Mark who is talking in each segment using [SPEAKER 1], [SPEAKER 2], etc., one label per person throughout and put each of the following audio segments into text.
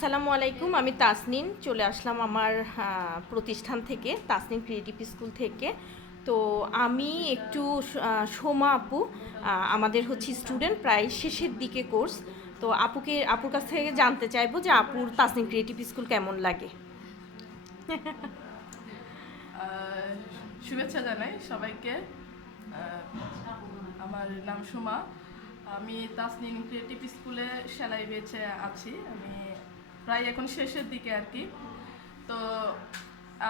[SPEAKER 1] আসসালামু আলাইকুম, আমি তাসনিন চলে আসলাম আমার প্রতিষ্ঠান থেকে তাসনিন ক্রিয়েটিভ স্কুল থেকে। তো আমি একটু সোমা আপু আমাদের হচ্ছে স্টুডেন্ট, প্রায় শেষের দিকে কোর্স। তো আপুকে, আপুর কাছ থেকে জানতে চাইব যে আপুর তাসনিন ক্রিয়েটিভ স্কুল কেমন লাগে?
[SPEAKER 2] শুভেচ্ছা জানাই সবাইকে। আমার নাম সোমা। আমি তাসনিন ক্রিয়েটিভ স্কুলে সেলাই বেচে আছি। আমি প্রায় এখন শেষের দিকে আর কি। তো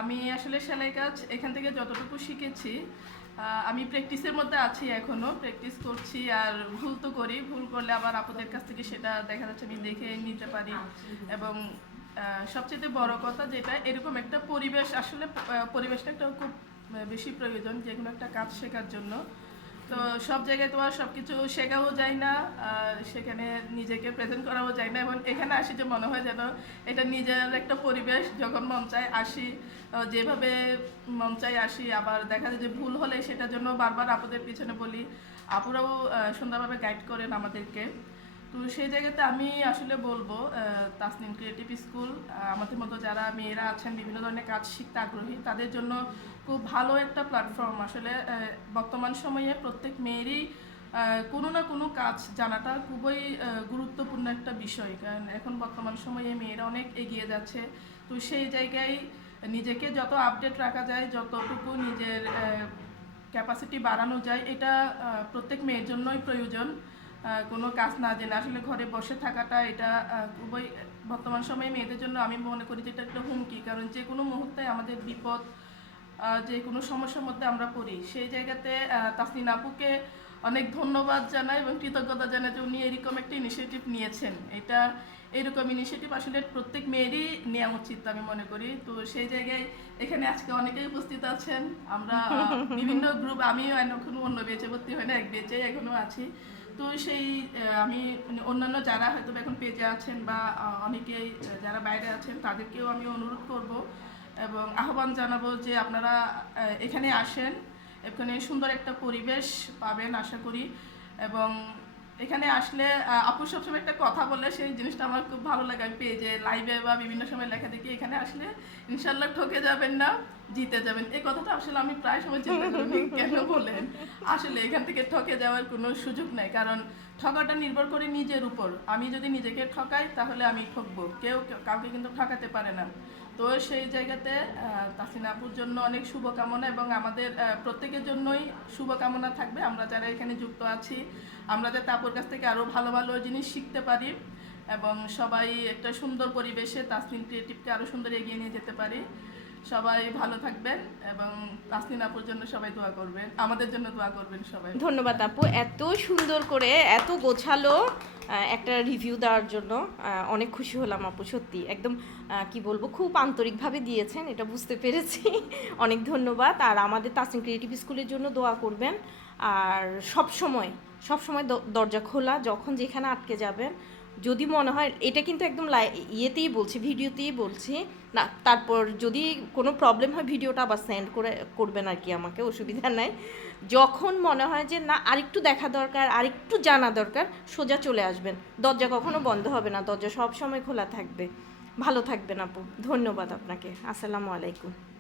[SPEAKER 2] আমি আসলে সেলাই কাজ এখান থেকে যতটুকু শিখেছি আমি প্র্যাকটিসের মধ্যে আছি এখনও প্র্যাকটিস করছি আর ভুল তো করি। ভুল করলে আবার আপুদের কাছ থেকে সেটা দেখা যাচ্ছে আমি দেখে নিতে পারি। এবং সবচেয়ে বড় কথা যেটা, এরকম একটা পরিবেশ, আসলে পরিবেশটা একটা খুব বেশি প্রয়োজন যে কোনো একটা কাজ শেখার জন্য। তো সব জায়গায় তোমার সব কিছু শেখাও যায় না, আর সেখানে নিজেকে প্রেজেন্ট করাও যায় না। এবং এখানে আসি যে মনে হয় যেন এটা নিজের একটা পরিবেশ, যখন মন চায় আসি। যেভাবে মন আসি, আবার দেখা যায় যে ভুল হলে সেটার জন্য বারবার আপুদের পিছনে বলি। আপুরাও সুন্দরভাবে গাইড করেন আমাদেরকে। তো সেই জায়গাতে আমি আসলে বলব তাসনিম ক্রিয়েটিভ স্কুল আমাদের মতো যারা মেয়েরা আছেন, বিভিন্ন ধরনের কাজ শিখতে আগ্রহী, তাদের জন্য খুব ভালো একটা প্ল্যাটফর্ম আসলে বর্তমান সময়ে প্রত্যেক মেয়েরই কোনো না কোনো কাজ জানাটা খুবই গুরুত্বপূর্ণ একটা বিষয়। কারণ এখন বর্তমান সময়ে মেয়েরা অনেক এগিয়ে যাচ্ছে। তো সেই জায়গায় নিজেকে যত আপডেট রাখা যায়, যতটুকু নিজের ক্যাপাসিটি বাড়ানো যায়, এটা প্রত্যেক মেয়ের জন্যই প্রয়োজন। কোনো কাজ না জেনে আসলে ঘরে বসে থাকাটা এটা খুবই বর্তমান সময়ে মেয়েদের জন্য আমি মনে করি যে এটা একটা হুমকি। কারণ যে কোনো মুহূর্তে আমাদের বিপদ যে কোনো সমস্যার মধ্যে আমরা পড়ি। সেই জায়গাতে তাসনিন আপুকে অনেক ধন্যবাদ জানাই এবং কৃতজ্ঞতা জানাই যে উনি এরকম একটা ইনিশিয়েটিভ নিয়েছেন। এটা এরকম ইনিশিয়েটিভ আসলে প্রত্যেক মেয়েরই নেওয়া উচিত আমি মনে করি। তো সেই জায়গায় এখানে আজকে অনেকেই উপস্থিত আছেন। আমরা বিভিন্ন গ্রুপ আমিও এখনও অন্য বেঁচে ভর্তি হয় না, এক বেঁচে এখনও আছি। তো সেই আমি মানে অন্যান্য যারা হয়তো এখন পেজে আছেন বা অনেকেই যারা বাইরে আছেন, তাদেরকেও আমি অনুরোধ করব এবং আহ্বান জানাব যে আপনারা এখানে আসেন। এখানে সুন্দর একটা পরিবেশ পাবেন, আশা করি। এবং এখানে আসলে আপু সবসময় একটা কথা বলে সেই জিনিসটা আমার খুব ভালো লাগে। আমি পেজে লাইভে বা বিভিন্ন সময় লেখা দেখি এখানে আসলে ইনশাল্লাহ ঠকে যাবেন না জিতে যাবেন। এই কথাটা আসলে আমি প্রায় সময় চিন্তা করি কেন বলেন? আসলে এখান থেকে ঠকে যাওয়ার কোনো সুযোগ নেই কারণ ঠকাটা নির্ভর করে নিজের উপর। আমি যদি নিজেকে ঠকাই তাহলে আমি ঠকবো। কেউ কেউ- কাউকে কিন্তু ঠকাতে পারে না। তো সেই জায়গাতে তাসিনা আপুর জন্য অনেক শুভকামনা এবং আমাদের প্রত্যেকের জন্যই শুভকামনা থাকবে। আমরা যারা এখানে যুক্ত আছি আমরা যাতে আপুর কাছ থেকে আরও ভালো ভালো জিনিস শিখতে পারি এবং সবাই একটা সুন্দর পরিবেশে তাসনিন ক্রিয়েটিভকে আরও সুন্দর এগিয়ে নিয়ে যেতে পারি। সবাই ভালো থাকবেন এবং তাসনিন আপুর জন্য সবাই দোয়া করবেন। আমাদের জন্য দোয়া করবেন সবাই।
[SPEAKER 1] ধন্যবাদ আপু, এত সুন্দর করে, এত গোছালো একটা রিভিউ দেওয়ার জন্য অনেক খুশি হলাম আপু, সত্যি। একদম কি বলব, খুব আন্তরিকভাবে দিয়েছেন, এটা বুঝতে পেরেছি। অনেক ধন্যবাদ। আর আমাদের তাসিম ক্রিয়েটিভ স্কুলের জন্য দোয়া করবেন। আর সব সময় সব সময় দরজা খোলা, যখন যেখানে আটকে যাবেন। যদি মনে হয়, এটা কিন্তু একদম ইয়েতেই বলছি, ভিডিওতেই বলছি। না, তারপর যদি কোনো প্রবলেম হয়, ভিডিওটা আবার সেন্ড করে, করবেন আর কি আমাকে, অসুবিধা নাই। যখন মনে হয় যে, না, আরেকটু দেখা দরকার, আরেকটু জানা দরকার, সোজা চলে আসবেন। দরজা কখনো বন্ধ হবে না, দরজা সব সময় খোলা থাকবে। ভালো থাকবেন আপু। ধন্যবাদ আপনাকে। আসসালামু আলাইকুম।